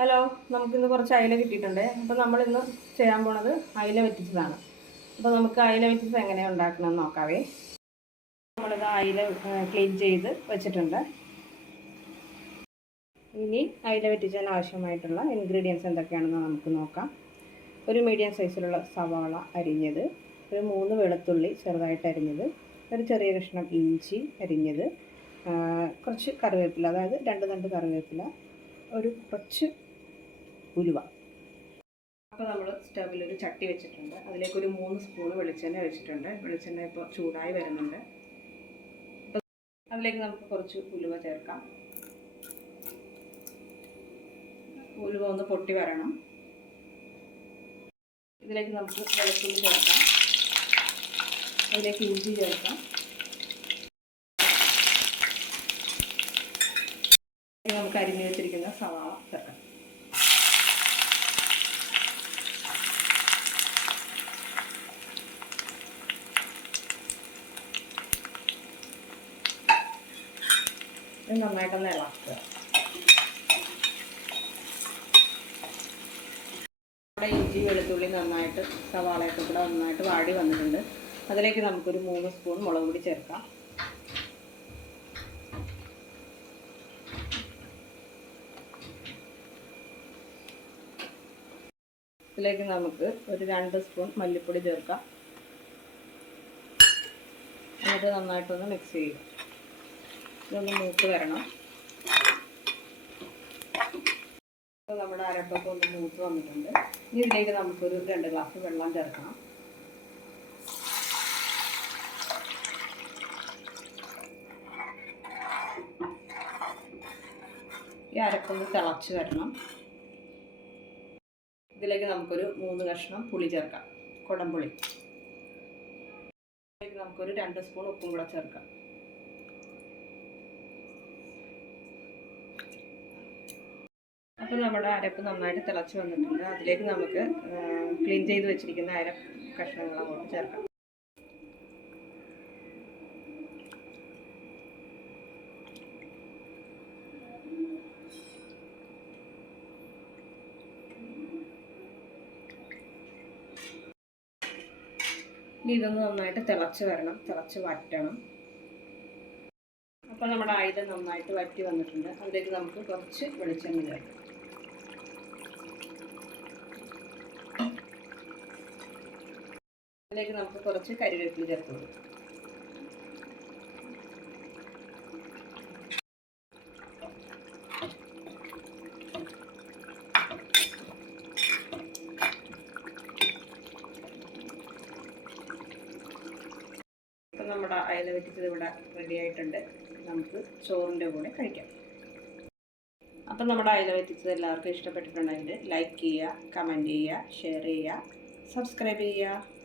Hello നമുക്കിന്ന് കുറച്ച് അയില കിട്ടിയിട്ടുണ്ട്. അപ്പോൾ നമ്മളിന്ന് ചെയ്യാൻ പോണത് അയില വെറ്റിച്ചതാണ്. അപ്പോൾ നമുക്ക് അയില വെറ്റിച്ചത് എങ്ങനെയാണ് ഉണ്ടാക്കണമെന്ന് നോക്കാവേ. നമ്മളിത് അയില ക്ലീൻ ചെയ്ത് വെച്ചിട്ടുണ്ട്. ഇനി അയില വെറ്റിച്ചതിന് ആവശ്യമായിട്ടുള്ള ഇൻഗ്രീഡിയൻസ് എന്തൊക്കെയാണെന്ന് നമുക്ക് നോക്കാം. ഒരു മീഡിയം സൈസിലുള്ള സവാള അരിഞ്ഞത് ഒരു മൂന്ന് വെളുത്തുള്ളി ചെറുതായിട്ട് അരിഞ്ഞത് ഒരു ചെറിയ കഷ്ണം ഇഞ്ചി അരിഞ്ഞത് കുറച്ച് കറിവേപ്പില അതായത് രണ്ട് രണ്ട് കറിവേപ്പില ഒരു കുറച്ച് ഉലുവ. അപ്പോൾ നമ്മൾ സ്റ്റവിൽ ഒരു ചട്ടി വെച്ചിട്ടുണ്ട്. അതിലേക്ക് ഒരു മൂന്ന് സ്പൂൺ വെളിച്ചെണ്ണ വെച്ചിട്ടുണ്ട് വെളിച്ചെണ്ണ ഇപ്പോൾ ചൂടായി വരുന്നുണ്ട്. അതിലേക്ക് നമുക്ക് കുറച്ച് ഉലുവ ചേർക്കാം. ഉലുവ ഒന്ന് പൊട്ടി വരണം. ഇതിലേക്ക് നമുക്ക് വെളുത്തുള്ളി ചേർക്കാം. അതിലേക്ക് ഇഞ്ചി ചേർക്കാം. നമുക്ക് അരിഞ്ഞു വെച്ചിരിക്കുന്ന സവാള ചേർക്കാം. ഇത് നന്നായിട്ടൊന്ന് ഇളക്കുക. നമ്മുടെ ഇഞ്ചി വെളുത്തുള്ളി നന്നായിട്ട് സവാളയൊക്കെ കൂടെ നന്നായിട്ട് വാടി വന്നിട്ടുണ്ട്. അതിലേക്ക് നമുക്കൊരു മൂന്ന് സ്പൂൺ മുളക് പൊടി ചേർക്കാം. ഇതിലേക്ക് നമുക്ക് ഒരു രണ്ട് സ്പൂൺ മല്ലിപ്പൊടി ചേർക്കാം. എന്നിട്ട് നന്നായിട്ടൊന്ന് മിക്സ് ചെയ്യുക. ഇതൊന്ന് മൂത്ത് വരണം. നമ്മുടെ അരപ്പൊക്കെ ഒന്ന് മൂത്ത് വന്നിട്ടുണ്ട്. ഇനി ഇതിലേക്ക് നമുക്കൊരു രണ്ട് ഗ്ലാസ് വെള്ളം ചേർക്കണം. ഈ അരപ്പൊന്ന് തിളച്ച് വരണം. ഇതിലേക്ക് നമുക്കൊരു മൂന്ന് കഷ്ണം പുളി ചേർക്കാം. കുടംപുളി. ഇതിലേക്ക് നമുക്കൊരു രണ്ട് സ്പൂൺ ഉപ്പും കൂടെ ചേർക്കാം. അപ്പോൾ നമ്മുടെ അരപ്പ് നന്നായിട്ട് തിളച്ച് വന്നിട്ടുണ്ട്. അതിലേക്ക് നമുക്ക് ക്ലീൻ ചെയ്ത് വെച്ചിരിക്കുന്ന അര കഷ്ണങ്ങളും അങ്ങോട്ട് ചേർക്കാം ഇതൊന്ന് നന്നായിട്ട് തിളച്ച് വരണം. തിളച്ച് വറ്റണം. അപ്പോൾ നമ്മുടെ ആയുധം നന്നായിട്ട് വറ്റി വന്നിട്ടുണ്ട്. അതിലേക്ക് നമുക്ക് കുറച്ച് വെളിച്ചെണ്ണ ചേർക്കാം. അതിലേക്ക് നമുക്ക് കുറച്ച് കരിവേപ്പില ചേർത്ത് കൊടുക്കാം. ഇപ്പം നമ്മുടെ അയല വെറ്റിച്ചത് ഇവിടെ റെഡി ആയിട്ടുണ്ട്. നമുക്ക് ചോറിന്റെ കൂടെ കഴിക്കാം. അപ്പം നമ്മുടെ അയല വെറ്റിച്ചത് എല്ലാവർക്കും ഇഷ്ടപ്പെട്ടിട്ടുണ്ടെങ്കിൽ ലൈക്ക് ചെയ്യുക കമന്റ് ചെയ്യുക ഷെയർ ചെയ്യുക സബ്സ്ക്രൈബ് ചെയ്യുക.